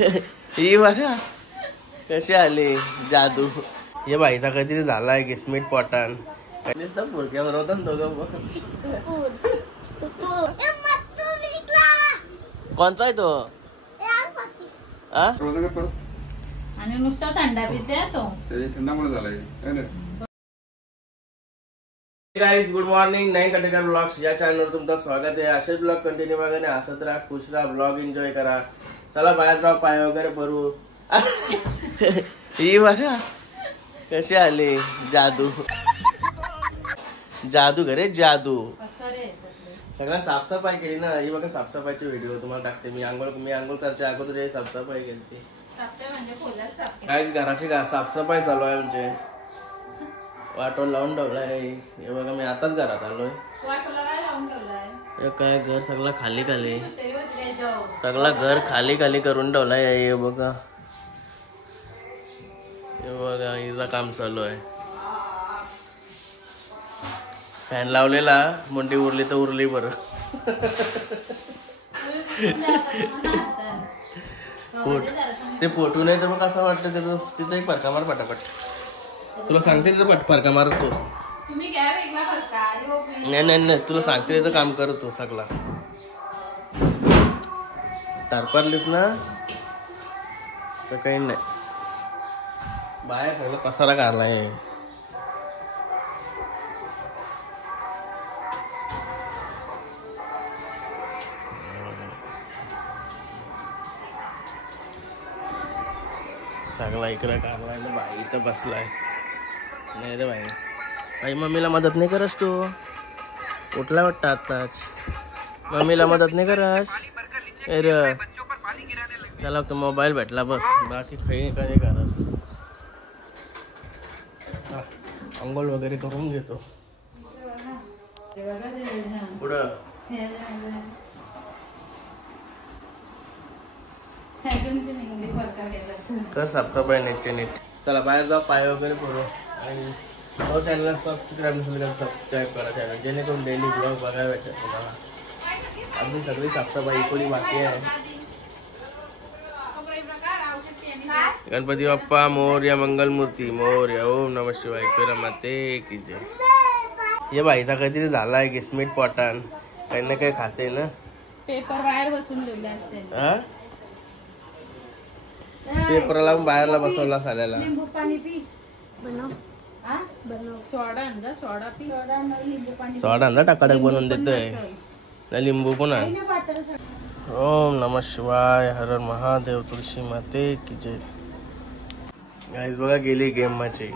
ही बघा कशी आली जादू. हे बाईचा काहीतरी झालाय गिस्मिट पॉटान. पुरक्यावर होता दोघं. कोणचा आहे तो? आणि नुसता थंडा पिते तो. थंडामुळे झालाय. Guys good morning. नईन कंटेंट ब्लॉग्स या चॅनलवर तुमचं स्वागत आहे. असेच ब्लॉग कंटिन्यू बघा, हसत राहा, खुश राहा, ब्लॉग एन्जॉय करा. चला बाहेर जाऊ, पाय वगैरे भरू. ही बघा कशी आली जादू. जादू घरे जादू. सगळं साफसफाई केली ना. ही बघा साफसफाईचे व्हिडिओ तुम्हाला टाकते. मी आंघोळ करच्या अगोदर हे साफसफाई केली. काय घराची साफसफाई चालू आहे म्हणजे वाटोल लावून ठेवलाय. हे बघा मी आताच घरात आलोय. काय घर सगळं खाली खाली, सगळं घर खाली खाली करून ठेवलाय. हे बघा हिचं काम चालू आहे. फॅन लावलेला, मुंडी उरली तर उरली बरं. ते पोटू नाही तर मग असं वाटतं त्याचं तिथं एक फरका मार पटापट. तुला सांगते तिथं फरका मारतो. नाही तुला सांगते तिथं काम करतो. सगळा तारपारलीस ना तर काही नाही. बाहेर सगळं पसारा काढलाय. सगळा इकडं काढलाय ना. बाई इथं बसलाय. नाही रे बाई मम्मीला मदत नाही करस तू. उठला वाटतं आताच. मम्मीला मदत नाही करस. अरे त्याला तो मोबाईल भेटला बस, बाकी काही काही करस. अंघोळ वगैरे करून घेतो. पुढं कर साफसफाई नीट नीट. चला बाहेर जाऊ, पाय वगैरे पडू. आणि तो चॅनलला सबस्क्राईब नसेल तर सबस्क्राईब करा चॅनल, जेणेकरून डेली ब्लॉग बघायला भेटेल तुम्हाला. अजून सगळी साफसफाई कोणी बाकी आहे. गणपती बाप्पा मोरया, मंगलमूर्ती मोरया, ओम नमः शिवाय, पेरा माते की जय. हे बाईचा काहीतरी झालाय गिस्मिट पॉटान. काही ना काही खाते ना. पेपर बाहेर बसून ठेवले असते. पेपर लावून बाहेरला बसवला साल्याला. लिंबू पाणी पी. सोडा आणजा, सोडा पी. सोडा आणजा, टाकाटक बनवून देतोय. लिंबू पण आहे. ओम नमः शिवाय, हर हर महादेव, तुळशी माते की जय. गाईस बघा गेली गेम माझी.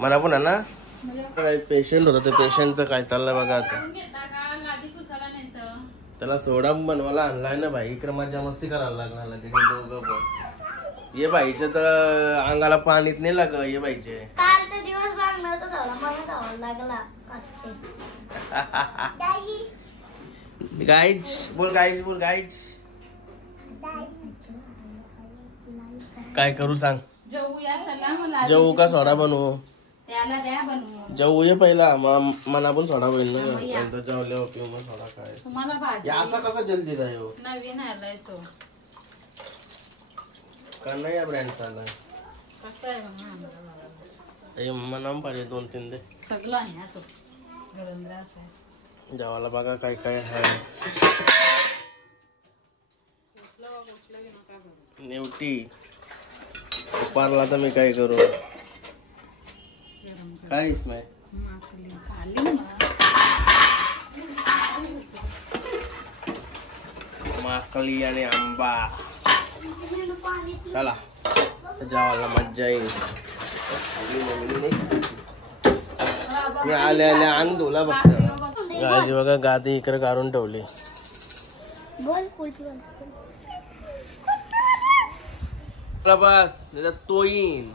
मला पण आहे ना काय पेशंट होता, ते पेशंटचं काय चाललंय बघा आता. त्याला सोडा बनवायला आणलाय ना भाई. इकडे मजा मस्ती करायला लागणार दोघं पण. ये बाईच्या तर अंगाला पाणीच नाही लाग. ये बाईचे दिवस गाईज बोल, गाईज बोल, गाईज काय करू सांग. जेवू का सोडा बनवू? जेवू ये पहिला. मला पण सोडा होईल ना. जेवल्यावर किंवा सोडा काय असा कसा जलजीत आहे. नवीन आलाय तो का नाही या ब्रँडचा आलाय. कसं आहे मना पाहिजे 2-3 दे. सगळं आहे तो गरमरास आहे. जेवायला बघा काय काय आहे. नेवटी उपारला तर मी काय करू. काय इसमें माकली आणि आंबा. चला जेवायला मज्जा येईल. मी आले अंग धुला बघ. गाजी बघा गादी इकडे काढून ठेवली. बस तो येईन.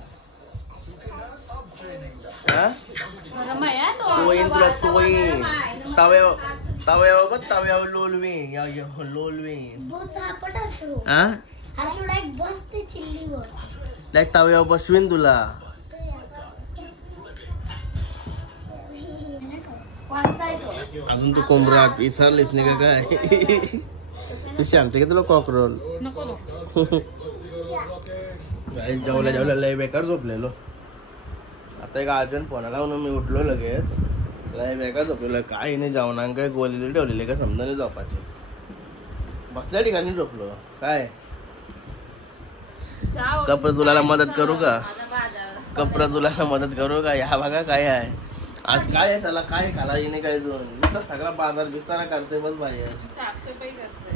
तोईन तव्यावर लोलवीन. तव्यावर बसवीन तुला. अजून तू कोंबडा विसरलीस नाही का काय. ती सांगते की तुला कॉकरोल. नको नको. जेवल्या जेवल्या लय बेकार झोपलेलो. आता एक अर्जंट फोन लावून मी उठलो लगेच. लय बेकार झोपलेलो. काही नाही जेवणांक काय गोळी ठेवलेली का समजा नाही झोपायची. बसल्या ठिकाणी झोपलो. काय कपडे तुला मदत करू का? कपडे तुला मदत करू का? या बघा काय आहे आज. काय आहे साला काय खाला येणे काय दोन नुसता सगळा बाजार बिस्तारा करते बस बाहेर. साफसफाई करते.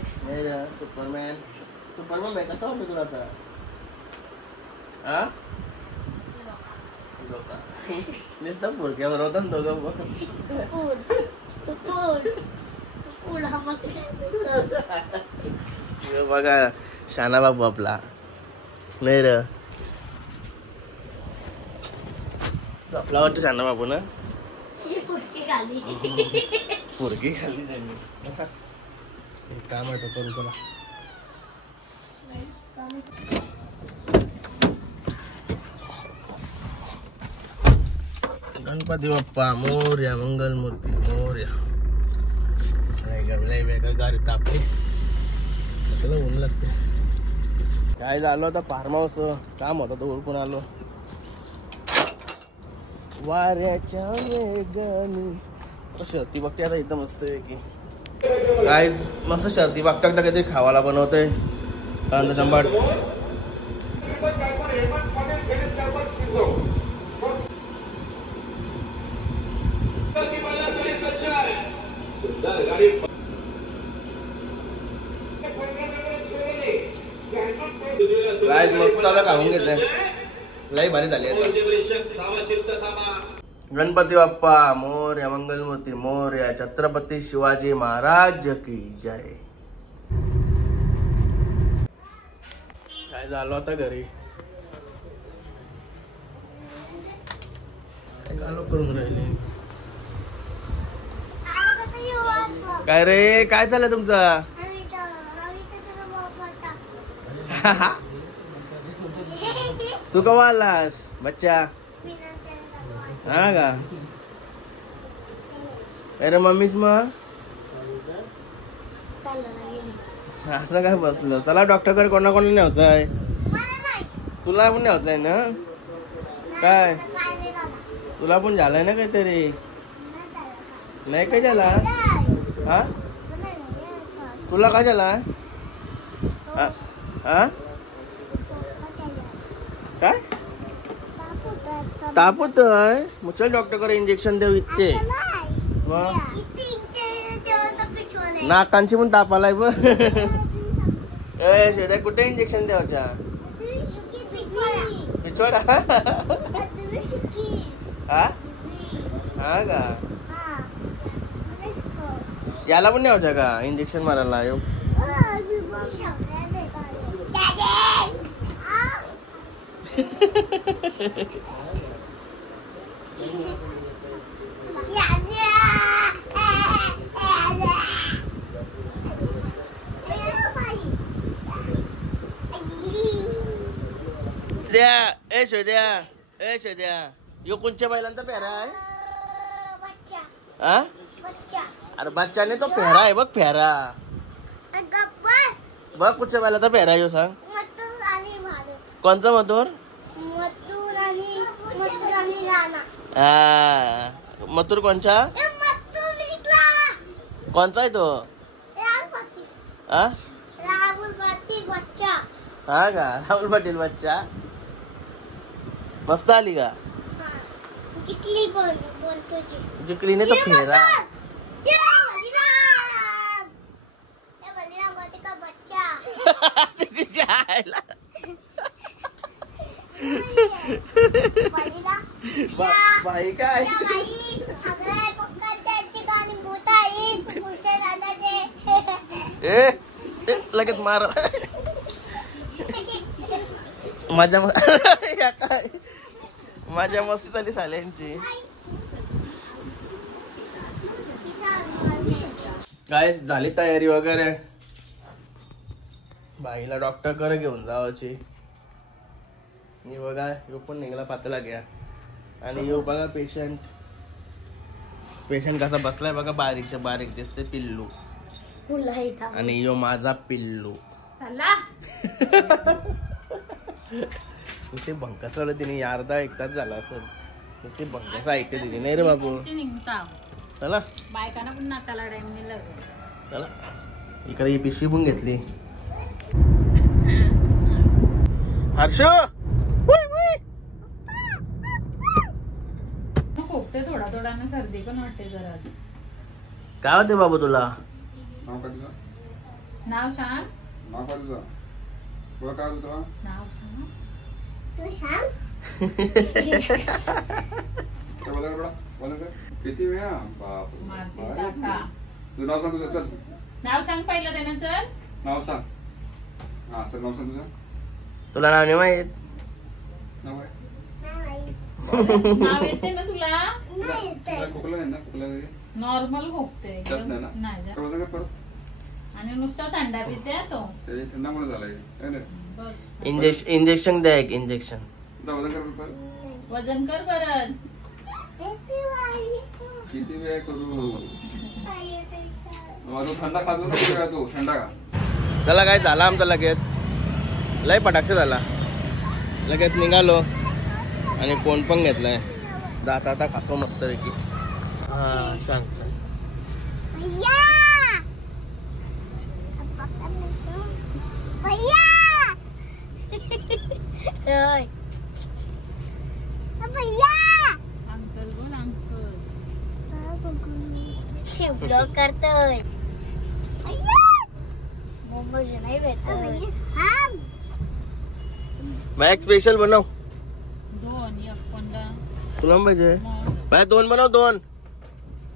सुपरमॅन. सुपरमॅन आहे कसा वाटतो तुला आता? हा नुसता पुरक्यावर होता ना दोघं. बघा शाना बाबू आपला. नाही र आपला वाटतं शाना बाबू ना. पुरकी खाली त्यांनी. काम आहे तो करू तुला. गणपती बाप्पा मोरया. मंगलमूर्ती मोरया. गाडी तापते चला ऊन लागते. काय झालं आता फार्म हाऊस काम होतं तो उरकून आलो. वाऱ्याच्या वेगाने शर्ती बघते आता इथं मस्त आहे की काय मस्त शर्ती बघता बघता काहीतरी खावाला बनवतंय. कांदा चंबाट काय मस्त आता खाऊन घेतलंय. लई भारी झाली आता. गणपती बाप्पा मोरया. मंगलमूर्ती मोरया. छत्रपती शिवाजी महाराज की जय. काय झालं आता घरी करून राहिले. काय रे काय चाललंय तुमचं? तू कवा आलास बच्चा? हा का? अरे मम्मीच मग असं काय बसलं. चला डॉक्टरकडे कोणाकोणाला न्यायचं आहे? तुला पण न्यायचं आहे ना? काय तुला पण झालंय ना काहीतरी? नाही काय झाला? हा तुला काय झाला? हा काय ताप होतोय? मग चल डॉक्टरकडे इंजेक्शन देऊ. इथे नाकांची पण ताप आलाय बघ. शेजारी कुठे इंजेक्शन द्यावच्या? पिछोडा. हा हा का? याला पण न्यावच्या का इंजेक्शन मारायला? शोध्या यो कोणच्या बैलांचा पेहरा आहे? हा अरे बच्चाने तो पेहरा आहे बघ. पेहरा बघ कुठच्या बैलाचा पेहरा आहे यो सांग. कोणचा मथुर? हा मथुर कोणचा? कोणचा आहे तो? हा हा का? राहुल पाटील बच्चा मस्त आली का? जिंकलीने तो फेरा. बाई काय लगेच मार माझ्या मस्ती झाली साल्यांची. काय झाली तयारी वगैरे? बाईला डॉक्टर कडे घेऊन जावाची. मी बघा यो पण निघाला पातला घ्या. आणि यो बघा पेशंट कसा बसलाय बघा. बारीकच्या बारीक दिसते पिल्लू. आणि यो माझा पिल्लू चला नुसते भंकस लावलं तिने अर्धा एक तास झाला असेल नुसते भंकस ऐकते तिने नाही रे बाबू चला बायकांना पण नाकाला टाइम नाही लागत चला इकडे ही पिशवी पण घेतली हर्ष खोकते थोडा थोडाने सर्दी पण वाटते जरा काय होते बाबू तुला नाव काय तुझं? नाव सांग नाव काय तुझं? तुला काय होतं तुला? नाव सांग काय बोलायचं बेटा? बोलायचं? किती वेळा? बापरे. मारते बापरे. टाका. तुझं नाव सांग तुझं, चल. नाव सांग पहिलं त्यानं चल नाव सांग. हा, चल नाव सांग तुझं. तुला नाव नाही माहित नाव काय? नाव येते ना तुला तुला खोकला नाही ना? खोकला वगैरे? नॉर्मल खोकते जात नाही ना? नाही जात. काय बोलायचं का परत? आणि नुसता थंडा पिते तो ते थंडामुळे झालंय. है ना? बघ इंजेक्शन द्या एक इंजेक्शन जा वजन कर परत. वजन कर परत किती वेळ करू? माझा थंडा खातो ना किती वेळा तू? थंडा खा. चला काय झाला आमचा लगेच लय पटाक्षे झाला लगेच निघालो आणि फोन पण घेतलाय जाता आता खातो मस्त पैकी हा शांत अंकल बोल अंकल करतोय मोमोज नाही भेटत भाई स्पेशल बनव दोन एक पंडा तुला पण पाहिजे भाई दोन बनव दोन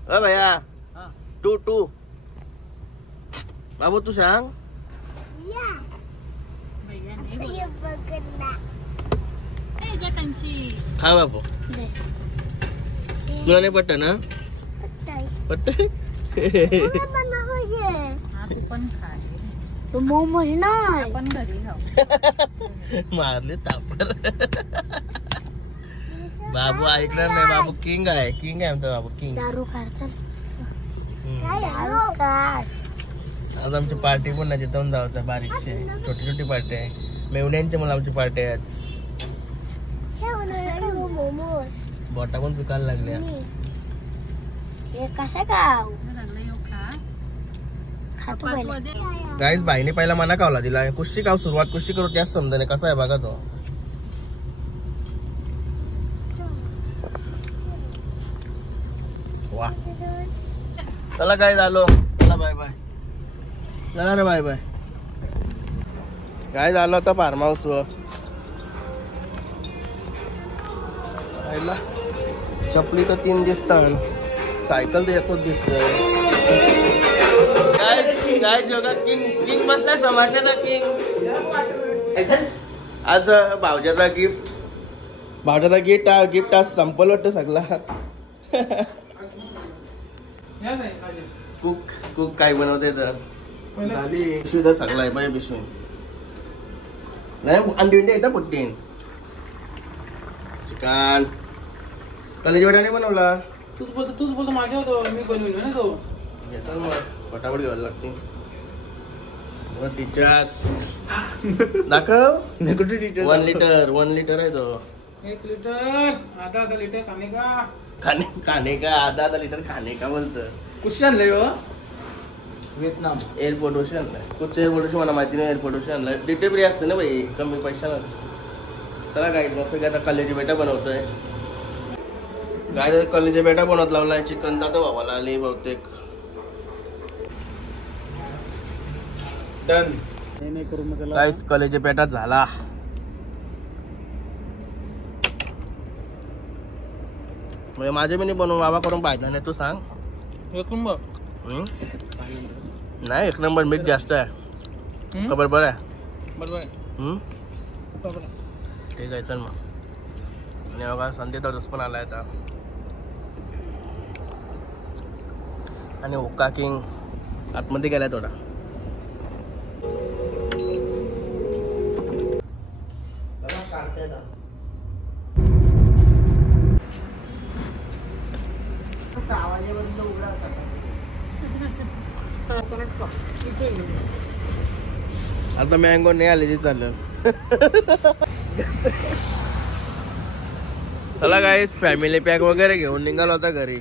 अ भैया टू बाबू तू सांग भैया नाही बोलत. खा बाबू तुला नाही पटत ना पटत हा तू पण खा तो मोमोज नाही आपण घरी खाऊ मारले तापर बाबू ऐकणार नाही बाबू किंग आहे आमचा बाबू किंग दारू काढतात आज आमची पार्टी पण नाही जिथून जावं बारीकशी छोटी पार्टी आहे मेवण्यांची मला आमची पार्टी आहे आज मोमोज बोटा पण चुकायला लागल्या हे कसं खाऊ लागलं येऊ खा खातो पहिले मध्ये गाईज बाईने पहिला मना कावला दिला कुस्ती काव सुरुवात कुस्ती करू त्याच समजाने कसा आहे बघा तो वा चला काय झालो चला बाय बाय चला रे बाय बाय काय झालं होतं फार्म हाऊस वर चपली तर 3 दिसतात सायकल तर एकच दिसत काय जोगा किंग बसलाय समाजाचा किंग आज भावजाचा गिफ्ट आज संपल वाटतं सगळा कुक काय बनवते तर पिशवी तर सगळा आहे पाहिजे पिशवी नाही अंडी येतं पुट्टीन चिकन कलेजी वाटाने बनवला तूच बोलतो माझ्या होतो मी बनवलं ना तो घेतात मग फटाफट घ्यावं लागते टीचर्स दाखव कुठे टीचर 1 लिटर आहे तो 1 लिटर आधा लिटर खाने का आधा लिटर खाने का बोलतं कुठे आणलंय हो व्हिएतनाम एअरपोर्ट वरशी आणलाय कुठच्या एअरपोर्ट वरशी मला माहिती नाही एअरपोर्ट वरशी आणलाय ड्युटी फ्री असते ना भाई कमी पैशाला चला काय मस्त काय आता कलेजी बेटा बनवतोय काय कलेजी बेटा बनवत लावलाय चिकन जातो भावाला आली बहुतेक डन नाही करू मग त्याला काय कलेजी बेटा झाला म्हणजे माझे मी नाही बनवू बाबा करून पाहिजे नाही तू सांग एक नंबर नाही 1 नंबर मीठ जास्त आहे खबर बरं आहे बरोबर ठीक आहे चल मग आणि बघा संधी तर पण आलाय आता आणि ओका किंग आतमध्ये गेलाय थोडा आता मँगो नाही आले ते चालेल. चला गाईस फॅमिली पॅक वगैरे घेऊन निघालो होता घरी.